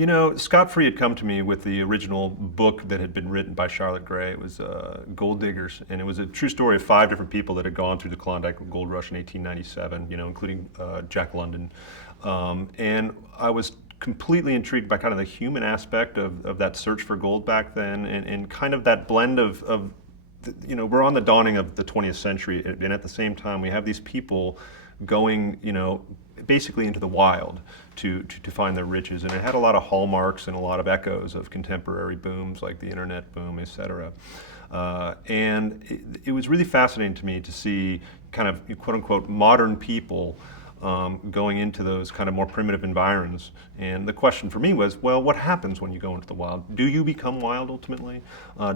You know, Scott Free had come to me with the original book that had been written by Charlotte Gray. It was Gold Diggers, and it was a true story of 5 different people that had gone through the Klondike gold rush in 1897, you know, including Jack London. And I was completely intrigued by kind of the human aspect of that search for gold back then, and kind of that blend of you know, we're on the dawning of the 20th century, and at the same time we have these people going, you know, basically into the wild to find their riches. And it had a lot of hallmarks and a lot of echoes of contemporary booms like the internet boom, et cetera. And it was really fascinating to me to see kind of quote unquote modern people going into those kind of more primitive environs. And the question for me was, well, what happens when you go into the wild? Do you become wild ultimately?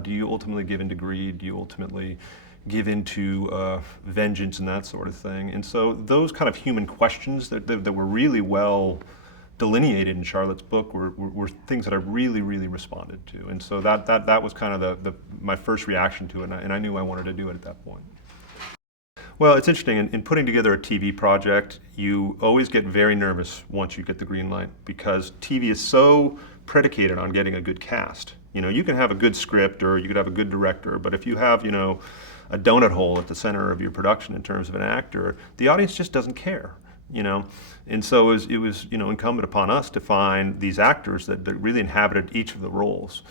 Do you ultimately give into greed? Do you ultimately give into vengeance and that sort of thing? And so those kind of human questions that were really well delineated in Charlotte's book were things that I really, really responded to. And so that was kind of my first reaction to it, and I knew I wanted to do it at that point. Well, it's interesting. In putting together a TV project, you always get very nervous once you get the green light, because TV is so predicated on getting a good cast. You know, you can have a good script or you could have a good director, but if you have, you know, a donut hole at the center of your production in terms of an actor, the audience just doesn't care, you know. And so it was you know, incumbent upon us to find these actors that really inhabited each of the roles.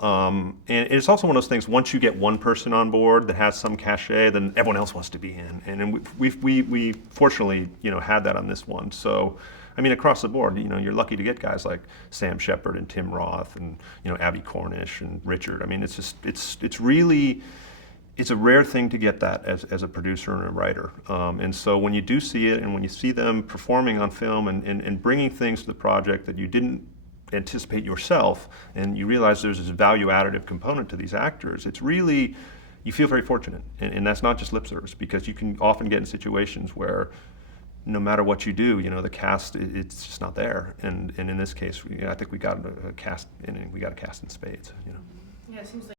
And it's also one of those things, once you get one person on board that has some cachet, then everyone else wants to be in. And we fortunately, you know, had that on this one. So, I mean, across the board, you know, you're lucky to get guys like Sam Shepard and Tim Roth and, you know, Abby Cornish and Richard. I mean, it's just, it's really, it's a rare thing to get that as a producer and a writer. And so when you do see it, and when you see them performing on film and bringing things to the project that you didn't anticipate yourself, and you realize there's this value additive component to these actors, it's really, you feel very fortunate. And that's not just lip service, because you can often get in situations where no matter what you do, you know, the cast, it's just not there. And in this case, I think we got a cast, and we got a cast in spades, you know. Yeah, it seems like